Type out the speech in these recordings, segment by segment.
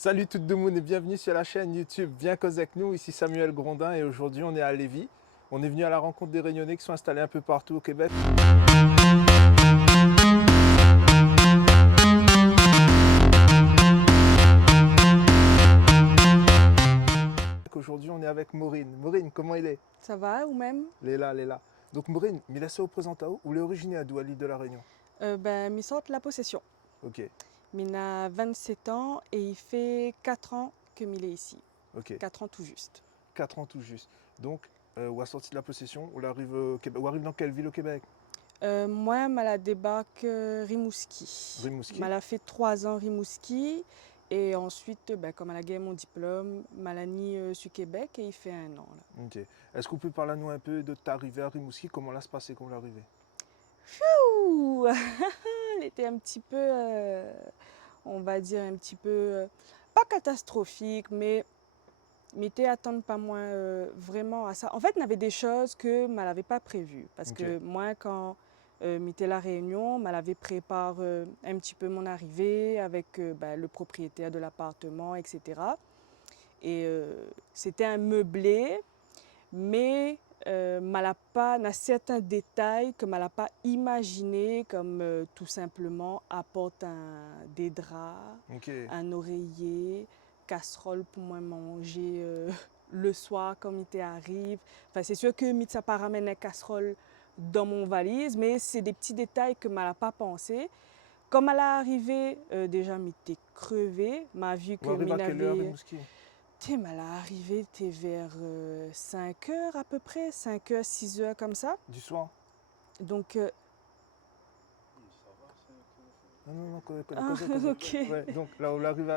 Salut tout le monde et bienvenue sur la chaîne YouTube Viens causer avec nous, ici Samuel Grondin et aujourd'hui on est à Lévis. On est venu à la rencontre des Réunionnais qui sont installés un peu partout au Québec. Aujourd'hui on est avec Maureen. Maureen, comment il est? Ça va ou même? Il est là, il est là. Donc Maureen, il est représente à où? Où est originaire d'où à l'île de la Réunion? Mi sorte la possession. Ok, Min a 27 ans et il fait 4 ans que Mil est ici. ok. 4 ans tout juste. 4 ans tout juste. Donc, où a sorti de la possession? Où arrive au Québec? Où arrive dans quelle ville au Québec? Moi, mal a débarque Rimouski. Rimouski? Mal a fait 3 ans Rimouski. Et ensuite, comme elle a gagné mon diplôme, mal a mis sur Québec et il fait 1 an. Là. Ok. Est-ce qu'on peut parler à nous un peu de ta arrivée à Rimouski? Comment là se passait quand l'arrivée? Ouh Elle était un petit peu, on va dire un petit peu, pas catastrophique, mais t'es attendre pas moins vraiment à ça. En fait, il y avait des choses que je n'avais pas prévues. Parce Ok. que moi, quand j'étais à La Réunion, je l'avais préparé un petit peu mon arrivée avec le propriétaire de l'appartement, etc. Et c'était un meublé, mais je pas dans certains détails que je n'avais pas imaginé, comme tout simplement apporte des draps, Ok. un oreiller, casserole pour moi manger le soir comme il arrive. Enfin, c'est sûr que Mitsa pas ramène une casserole dans mon valise, mais c'est des petits détails que je n'avais pas pensé. Comme elle est arrivée, déjà m'était crevé, m'a vu On que arrive m'en à quelle heure, avait. Rimouski? Tu sais, elle est arrivée, t'es vers 5 heures à peu près, 5 heures, 6 heures comme ça. Du soir? Donc, Non, non, non, ok. Ouais, donc là,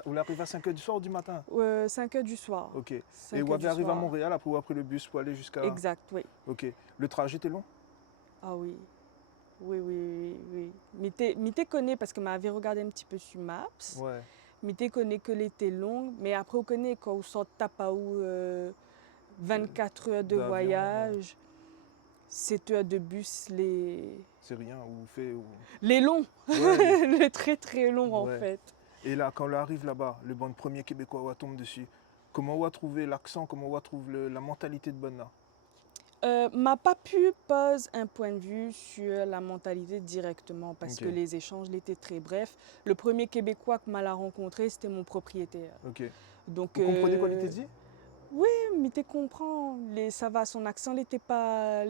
on arrive à 5 heures du soir ou du matin? 5 heures du soir. Ok. Et 5 on heures avait du arrivé à soir. Montréal, après on a pris le bus pour aller jusqu'à... Exact, oui. Ok. Le trajet était long? Ah oui. Oui, oui, oui, oui. Mais t'es connais parce que m'avait regardé un petit peu sur Maps. Ouais. Mais t'es connais que l'été long. Mais après, on connaît quand on sort de Tapaou 24 heures de D'avion, ouais. voyage, 7 heures de bus, C'est rien, ou fait... les longs. Ouais, Le très très long en ouais. fait. Et là, quand on arrive là-bas, le bon premier Québécois, on tombe dessus. Comment on va trouver l'accent, comment on va trouver la mentalité de bonne là? M'a pas pu poser un point de vue sur la mentalité directement parce Ok, que les échanges étaient très brefs. Le premier Québécois que m'a rencontré, c'était mon propriétaire. ok. Donc, Vous comprenez quoi il t'a dit? oui, mais tu comprends, ça va, son accent n'était pas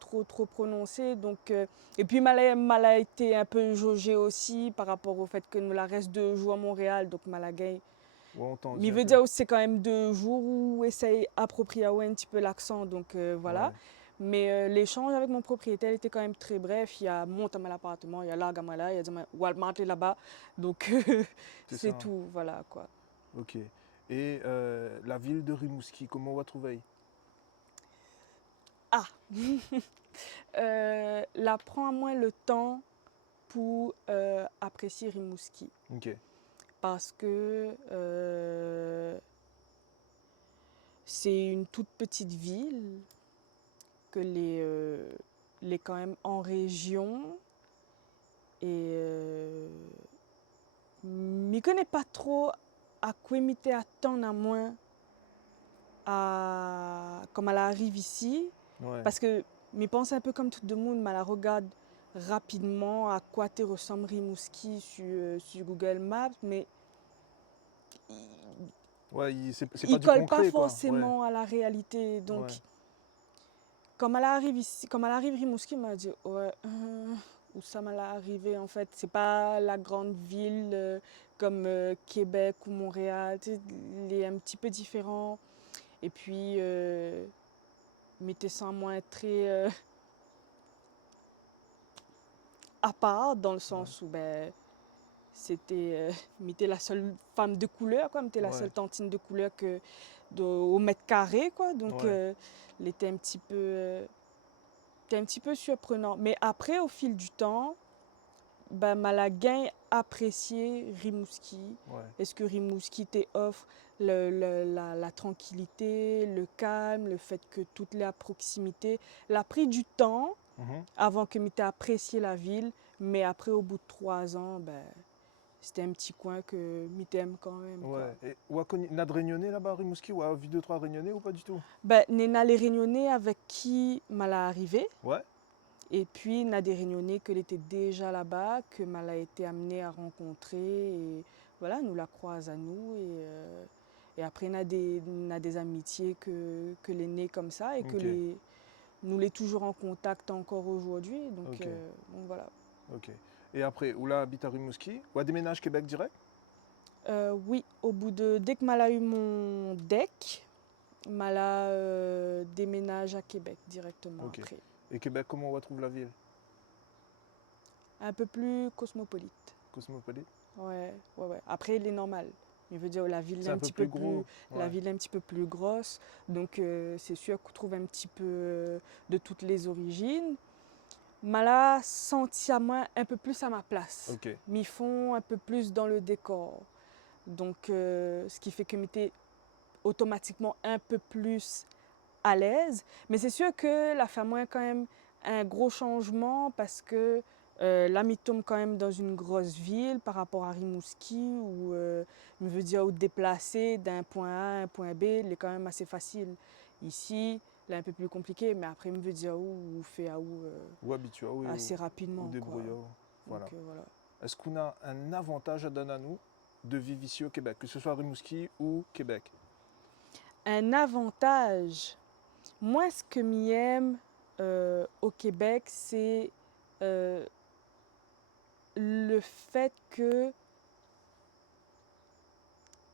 trop prononcé. Donc, et puis, m'a été un peu jaugé aussi par rapport au fait que nous la reste 2 jours à Montréal. Donc, Malagay. Ouais, on t'en Mais dit il un veut peu. dire aussi c'est quand même 2 jours où essaye approprier un petit peu l'accent. Donc, voilà. Ouais, Mais l'échange avec mon propriétaire était quand même très bref. Il a monté à l'appartement, il y a là, là, il a dit Walmart est là-bas. Donc, c'est c'est ça. tout, voilà quoi. Ok. Et la ville de Rimouski, comment on va trouver? Ah Là, prends à moins le temps pour apprécier Rimouski. Ok. Parce que c'est une toute petite ville, que les quand même en région. Et m'y connais pas trop à quoi m'y attendre à moins comme elle arrive ici. Ouais. Parce que m'y pense un peu comme tout le monde, mais elle regarde rapidement à quoi te ressemble Rimouski sur Google Maps, mais Ouais, c'est pas il du colle pas concret, quoi. Ouais, forcément à la réalité. Donc, ouais. comme elle arrive ici, comme elle arrive Rimouski, elle m'a dit ouais, où ça m'est arrivé en fait. C'est pas la grande ville comme Québec ou Montréal. Tu sais, il est un petit peu différent. Et puis, mettez ça moins très à part dans le Ouais. sens où c'était m'était la seule femme de couleur quoi, m'était la Ouais. seule tantine de couleur au mètre carré quoi. Donc, Ouais. elle était un petit peu surprenant. Mais après, au fil du temps, Malaguin apprécié Rimouski. Ouais. Est-ce que Rimouski t'offre la tranquillité, le calme, le fait que tout est à proximité. Elle a pris du temps Mhm. avant que m'ait apprécié la ville, mais après, au bout de 3 ans, c'était un petit coin que m'aime quand même. Quoi. Ouais. Et ou a connu n'a de Réunionnais là-bas à Rimouski ou a vu deux, trois Réunionnais ou pas du tout? Ben, Nena les Réunionnais avec qui m'a arrivé. Ouais. Et puis, il y a des Réunionnais qui étaient déjà là-bas, que m'a a été amené à rencontrer. Et voilà, nous la croise à nous. Et après, il y a des amitiés que les nés comme ça et que Ok. nous les toujours en contact encore aujourd'hui. Donc, Ok. donc voilà. Ok. Et après, où là habite à Rimouski? Ou a déménage Québec direct? Oui, dès que m'a eu mon deck, m'a déménage à Québec directement Ok. après. Et Québec, comment on retrouve la ville? Un peu plus cosmopolite. Cosmopolite? Ouais, ouais, ouais. Après, il est normal. Je veux dire, la ville est C'est un un peu petit peu plus plus, gros. la Ouais. ville est un petit peu plus grosse, donc c'est sûr qu'on trouve un petit peu de toutes les origines. Mala senti à moi un peu plus à ma place. Ok. M'y font un peu plus dans le décor. Donc, ce qui fait que m'étais automatiquement un peu plus à l'aise. Mais c'est sûr que la femme a quand même un gros changement parce que là, je tombe quand même dans une grosse ville par rapport à Rimouski où je veux dire, où déplacer d'un point A à un point B, il est quand même assez facile. Ici, là, un peu plus compliqué, mais après, je veux dire où fait à où Ou habitué, oui, assez ou rapidement. Quoi. débrouillard. Donc Voilà. voilà. Est-ce qu'on a un avantage à donner à nous de vivre ici au Québec, que ce soit à Rimouski ou Québec? Un avantage, moi, ce que j'aime au Québec, c'est euh, le fait que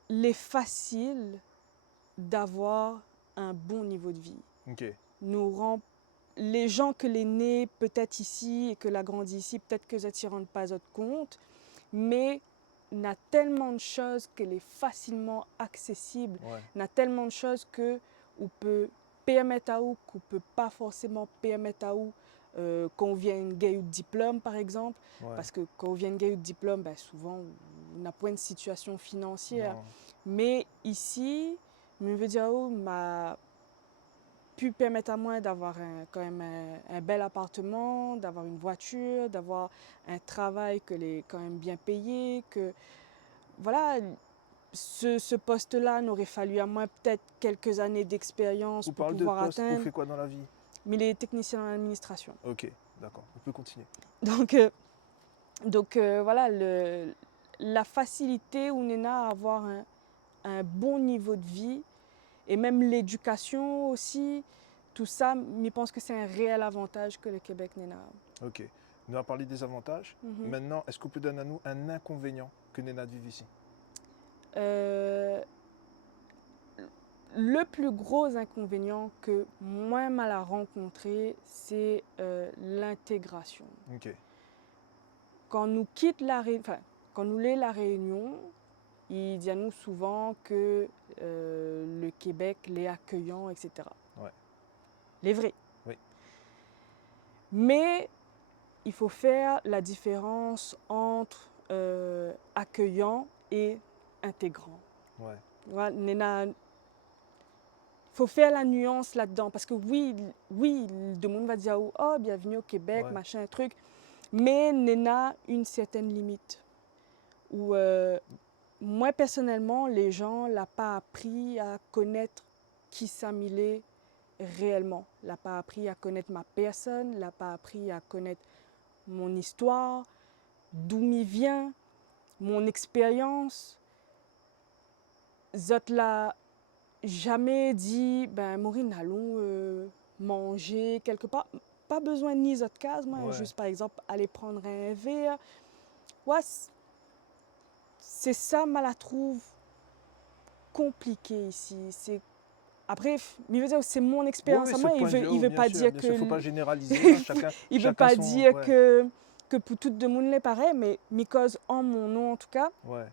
l'est facile d'avoir un bon niveau de vie. Ok. Nous rend les gens que les nés peut-être ici et que l'a grandi ici, peut-être que ça ne rendent pas compte, mais on a tellement de choses qu'elle est facilement accessible. Ouais. On a tellement de choses que on peut permettre à ou qu'on peut pas forcément permettre à ou quand on vient une gagner de diplôme par exemple, Ouais. parce que quand on vient une gagner de diplôme, ben, souvent on n'a pas une situation financière. Non. Mais ici, je veux dire, m'a pu permettre à moi d'avoir quand même un bel appartement, d'avoir une voiture, d'avoir un travail que les quand même bien payé, que voilà, ce poste-là n'aurait fallu à moi peut-être quelques années d'expérience On pour parle de pouvoir poste, on atteindre, fait quoi dans la vie? mais il est technicien en administration. Ok, d'accord, on peut continuer. Donc, voilà, la facilité où Nena à avoir un bon niveau de vie et même l'éducation aussi, tout ça, je pense que c'est un réel avantage que le Québec Nena a. Ok, on a parlé des avantages. Mhm. Maintenant, est-ce qu'on peut donner à nous un inconvénient que Néna de vivre ici? Euh, le plus gros inconvénient que moi mal à rencontrer, c'est l'intégration. Ok, Quand nous quitte quand nous l'est la Réunion, il dit à nous souvent que le Québec l'est accueillant, etc. ouais, Les vrais. oui, Mais il faut faire la différence entre accueillant et intégrant. ouais, Voilà, il faut faire la nuance là-dedans. Parce que oui, le monde va dire oh, bienvenue au Québec, ouais, machin, truc. Mais Nena une certaine limite. Où moi, personnellement, les gens ne l'ont pas appris à connaître qui ça m'il est réellement. Ne l'ont pas appris à connaître ma personne, ne l'ont pas appris à connaître mon histoire, d'où m'y vient, mon expérience. Zot l'a jamais dit, ben Maureen, allons manger quelque part. Pas besoin ni zot case, moi, ouais. juste par exemple aller prendre un verre. Ouais, c'est ça, je la trouve compliqué ici. Après, il veut dire c'est mon Oui, expérience oui, à ce moi. point de vue, Il oh, veut pas dire bien sûr, faut que pas généraliser, hein, chacun, il veut chacun pas son, dire ouais, que pour tout le monde est pareil, mais cause en mon nom en tout cas, ouais,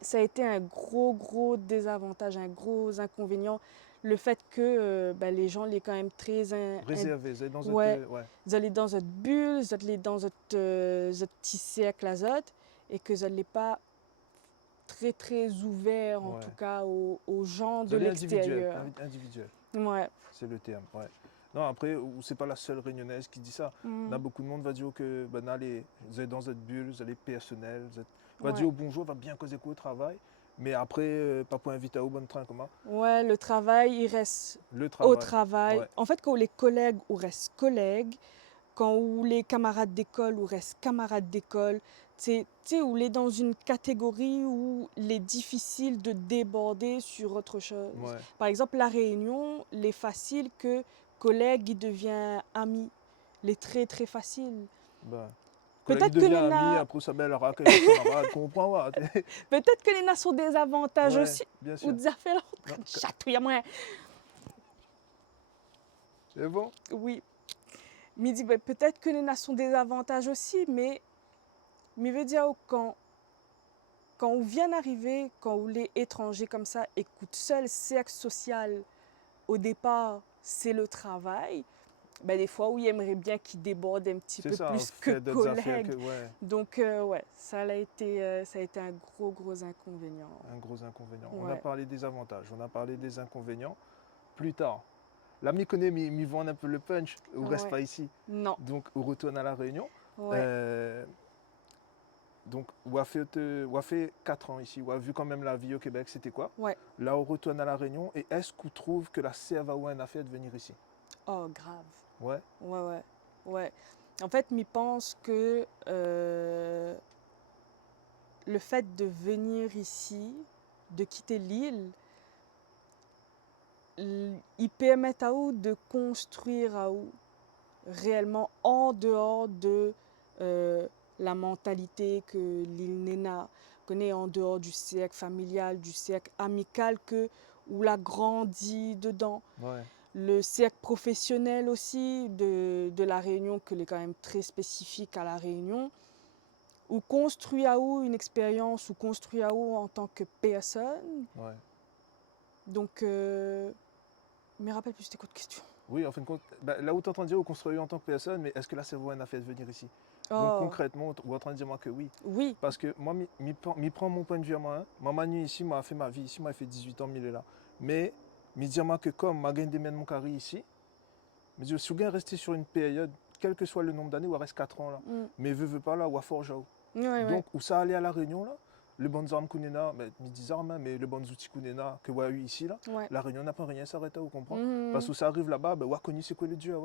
ça a été un gros désavantage, un gros inconvénient. Le fait que ben, les gens les quand même très réservé, vous êtes dans votre, ouais, ouais, vous allez dans votre bulle, vous allez dans votre petit cercle azote et que vous n'allez pas très ouvert en ouais. tout cas aux gens Vous de allez individuel, l'extérieur. individuel, Ouais. c'est le terme, ouais. Non, après, c'est pas la seule réunionnaise qui dit ça. On a Mm. beaucoup de monde va dire que ben, allez, vous êtes dans votre bulle, vous allez personnel, vous êtes Va Ouais. dire bonjour, va bien causer au travail. Mais après, pas pour inviter au bon train comment. Ouais, le travail, il reste Le au travail. travail. Ouais, En fait, quand les collègues, ou restent collègues, quand ou les camarades d'école, ou restent camarades d'école, tu sais, où les dans une catégorie où il est difficile de déborder sur autre chose. ouais. Par exemple, la réunion, il est facile que collègue, il devient ami. Il est très, très facile. Bah, collègue il Peut-être que devient les ami, na... après ça belle raque avec camarade, comprends ouais. Peut-être que les na sont des avantages Ouais, aussi. bien Ou sûr. des affaires en Non, train de chatouiller moi. c'est bon? Oui. Midi, ben, peut-être que les na sont des avantages aussi, mais veut dire quand on vient d'arriver, quand on est étranger comme ça, écoute, seul cercle social au départ, c'est le travail. Ben, des fois, oui, aimerait bien qu'il déborde un petit C'est peu ça, plus que faire d'autres affaires que, collègue. ouais, Donc, ouais, ça a été un gros, gros inconvénient. un gros inconvénient. On a Ouais, parlé des avantages, on a parlé des inconvénients. Plus tard, là, m'y connaît, m'y vend un peu le punch, on reste ouais. pas ici. Non, Donc, on retourne à La Réunion. ouais, Euh, donc, on a fait 4 ans ici, on a vu quand même la vie au Québec, c'était quoi. ouais. Là, on retourne à La Réunion. Et est-ce qu'on trouve que la CFAO a un affaire de venir ici? Oh, grave. Ouais, Ouais, ouais, ouais. En fait, m'y pense que le fait de venir ici, de quitter l'île, il permet à vous de construire à vous réellement en dehors de euh, la mentalité que l'île Nena connaît, en dehors du cercle familial, du cercle amical que où l'a grandi dedans. ouais, Le cercle professionnel aussi de la Réunion, que est quand même très spécifique à la Réunion, ou construit à vous une expérience, ou construit à vous en tant que personne. ouais. Donc, me rappelle plus, c'était quoi de question? Oui, en fin de compte, bah, là où tu entends dire, on construit en tant que personne, mais est-ce que la CFAO a un affaire de venir ici? Donc Oh, concrètement, on est en train de dire moi que oui. oui, Parce que moi, m'y prend mon point de vue à moi. Hein. Moi, Manu ici, moi, a fait ma vie ici, moi, j'ai fait 18 ans, il est là. Mais, m'y dire moi que comme ma gagne des de mon carré ici, mais si vous rester sur une période, quel que soit le nombre d'années, ou reste 4 ans là, mm. mais veut pas là, ou à Fort-Jao. Ouais, ouais, Donc, où ça allait à la Réunion là, le bon armes qu'on a, mais des armes, hein, mais le bon outils qu'on a, que ouais, eu ici là, ouais. la Réunion n'a pas rien s'arrêter, vous comprenez? Parce Mhm. que ça arrive là-bas, ben, on a connu c'est quoi le Dieu,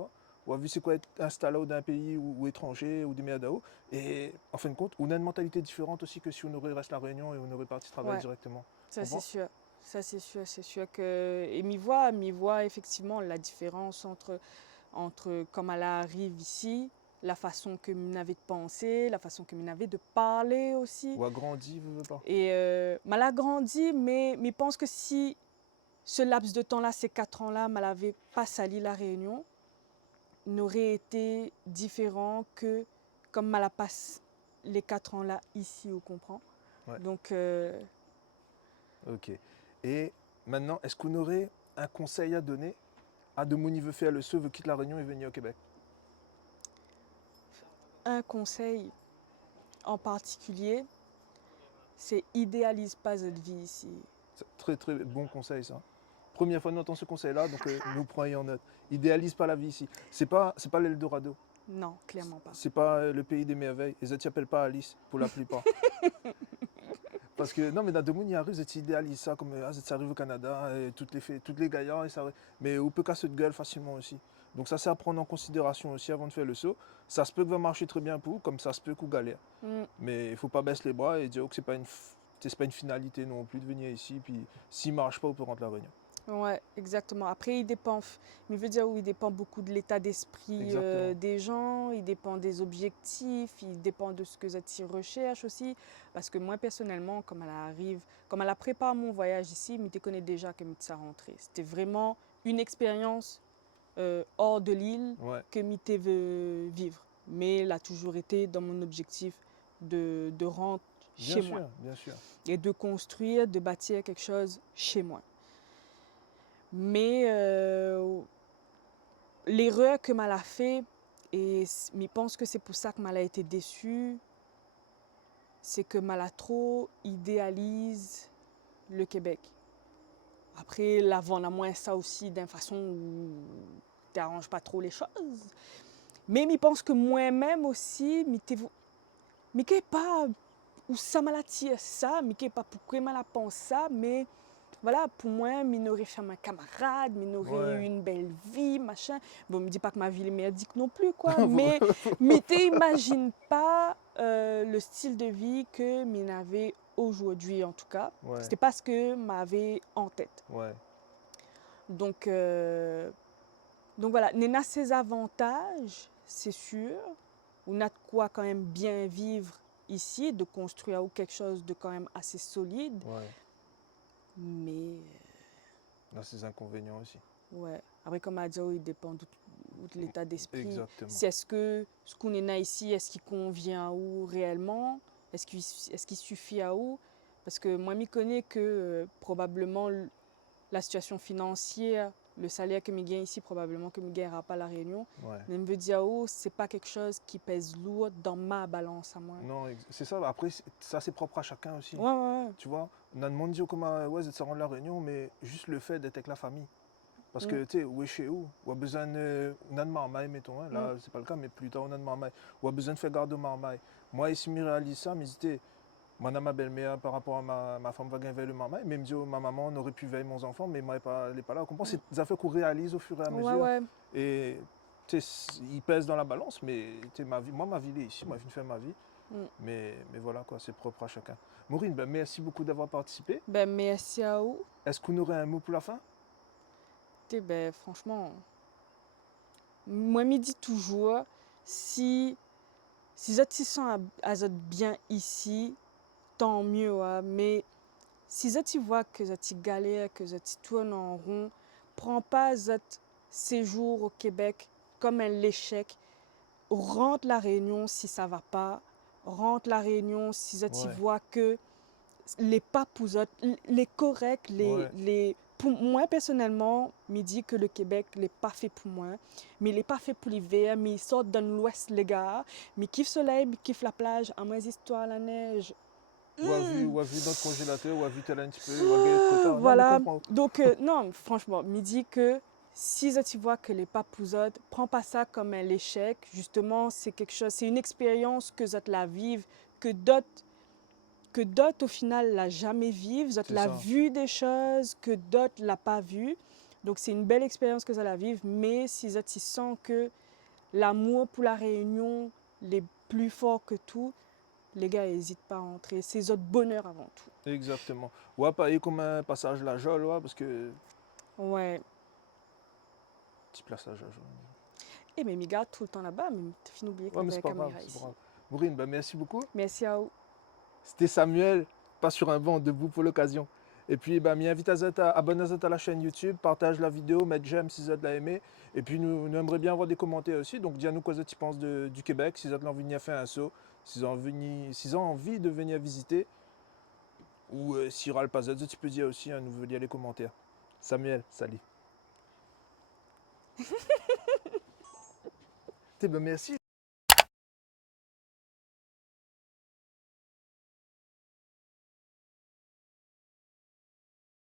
on a vu c'est quoi être installé dans un pays ou étranger ou des merdes. Et en fin de compte, on a une mentalité différente aussi que si on aurait resté à la Réunion et on aurait parti travailler Ouais, directement. ça c'est Comprends? sûr. Ça c'est sûr que... Et m'y voit effectivement la différence entre comme elle arrive ici, la façon que m'y avait de penser, la façon que m'y avait de parler aussi. Ou a grandi, veut pas. Et mal a grandi, mais pense que si ce laps de temps-là, ces 4 ans-là, mal avait pas sali la Réunion, n'aurait été différent que comme mal a passe les 4 ans-là ici, on comprend. Ouais, Donc, ok. Et maintenant, est-ce qu'on aurait un conseil à donner à de mon veut faire le saut, veut quitter la Réunion et venir au Québec? un conseil en particulier, c'est idéalise pas cette vie ici. C'est très très bon conseil ça. Première fois que nous entendons ce conseil-là, donc nous prenons en note. Idéalise pas la vie ici. C'est pas l'Eldorado. Non, clairement pas. C'est pas le pays des merveilles. Les autres n'appellent pas Alice pour la plupart. Parce que non, mais dans le monde, il arrive, ils idéalisent ça comme ça arrive au Canada, et toutes les gaillards, et ça, mais on peut casser de gueule facilement aussi. Donc ça, c'est à prendre en considération aussi avant de faire le saut. Ça se peut que va marcher très bien pour vous, comme ça se peut qu'on galère. Mm. Mais il ne faut pas baisser les bras et dire que c'est pas une finalité non plus de venir ici. Puis s'il ne marche pas, on peut rentrer la Réunion. Ouais, exactement. Après, mais veut dire où il dépend beaucoup de l'état d'esprit Exactement. des gens, il dépend des objectifs, il dépend de ce que tu recherches aussi. Parce que moi, personnellement, comme elle a préparé mon voyage ici, je connais déjà que je rentrée. C'était vraiment une expérience hors de l'île Ouais, que je veux vivre. Mais elle a toujours été dans mon objectif de rentrer chez moi bien sûr. et de construire, de bâtir quelque chose chez moi. Mais l'erreur que Mal a fait, et je pense que c'est pour ça que Mal a été déçu, c'est que Mal a trop idéalise le Québec. Après, l'avant a moins ça aussi d'une façon où tu n'arranges pas trop les choses. Mais je pense que moi-même aussi, mais pas où ça m'a tiré ça, mais qui pas pourquoi m'a la pense ça, mais voilà, pour moi, je n'aurais fait un camarade, je n'aurais eu Ouais. une belle vie, machin. Bon, me dis pas que ma vie est merdique non plus, quoi, mais t'imagines pas le style de vie que je n'avais aujourd'hui, en tout cas. Ouais, C'était pas ce que m'avait en tête. ouais, Donc, voilà, Nena ses avantages, c'est sûr. On a de quoi quand même bien vivre ici, de construire quelque chose de quand même assez solide. ouais. Mais Dans ses inconvénients aussi. ouais, après comme a dit, il dépend de l'état d'esprit. Exactement. Si est-ce que ce qu'on est là ici, est-ce qu'il convient à où réellement? Est-ce qu'il suffit à où? Parce que moi, je connais que probablement la situation financière, le salaire que je gagne ici, probablement que je ne gagnerai pas à La Réunion. Ouais. Mais je me dis, oh, c'est pas quelque chose qui pèse lourd dans ma balance à moi. Non, c'est ça. Après, ça, c'est propre à chacun aussi. Ouais, ouais, ouais. Tu vois, on a demandé comment ouais, c'est de se rendre la réunion, mais juste le fait d'être avec la famille. Parce que, tu sais, où est chez où? On a besoin de. On a de marmaille, mettons. Hein, là, c'est pas le cas, mais plus tard, on a de marmaille. On a besoin de faire garde aux marmaille. Moi, ici, je réalise ça, mais c'était. Moi, ma belle-mère, par rapport à ma femme, va gagner le marmaille. Mais elle me dit, oh, ma maman, on aurait pu veiller mon enfant, mais moi, elle n'est pas là. On comprend, c'est des affaires qu'on réalise au fur et à Ouais, mesure. ouais. Et, tu sais, il pèse dans la balance, mais, tu sais, ma vie, moi, ma vie, elle est ici. Moi, je viens de faire ma vie. Mais voilà, quoi, c'est propre à chacun. Maureen, ben, merci beaucoup d'avoir participé. Ben, merci à vous. Est-ce qu'on aurait un mot pour la fin? Ben, franchement, moi, me dis toujours, si je te sens bien ici, tant mieux. Hein. Mais si je vois que je galère, que je tourne en rond, prends pas cet séjour au Québec comme un échec. Rentre la Réunion si ça va pas. Rentre la Réunion si je Ouais. vois que les pas pour les corrects, Ouais. pour moi personnellement, me dit que le Québec n'est pas fait pour moi, mais il n'est pas fait pour l'hiver, mais il sort dans l'ouest les gars, mais kiffe le soleil, mais kiffe la plage, à moins histoire la neige. Ou a vu dans le congélateur, ou a vu tel un petit peu, ou a gagné de quota. Non, mais Voilà, comprends. donc non, franchement, me dit que si tu vois que les pas pousottes, prends pas ça comme un échec, justement, c'est quelque chose, c'est une expérience que tu la vivre, que d'autres au final l'a jamais vivre, d'autres l'a vu des choses que d'autres l'a pas vu. Donc c'est une belle expérience que ça la vivre, mais si tu sens que l'amour pour la Réunion est plus fort que tout, les gars, n'hésitent pas à entrer. C'est votre bonheur avant tout. Exactement. Ouais, pas comme un passage la Jole, ouais, parce que. Ouais. Petit passage la Jole. Et mais Miga, tout le temps là-bas, mais tu finis d'oublier Ouais, qu'il y mais avait c'est la pas grave, caméra c'est ici. pas grave. Maureen, ben, merci beaucoup. Merci à vous. C'était Samuel, pas sur un banc, debout pour l'occasion. Et puis, bah, m'invite à abonner à la chaîne YouTube, partage la vidéo, mettre j'aime si vous l'avez aimé. Et puis, nous aimerions bien avoir des commentaires aussi. Donc, dis-nous quoi tu penses du Québec, si vous avez envie de venir faire un saut, si vous avez envie de venir visiter. Ou si râle pas tu peux dire aussi, hein, nous veut dire les commentaires. Samuel, salut. Ben, merci.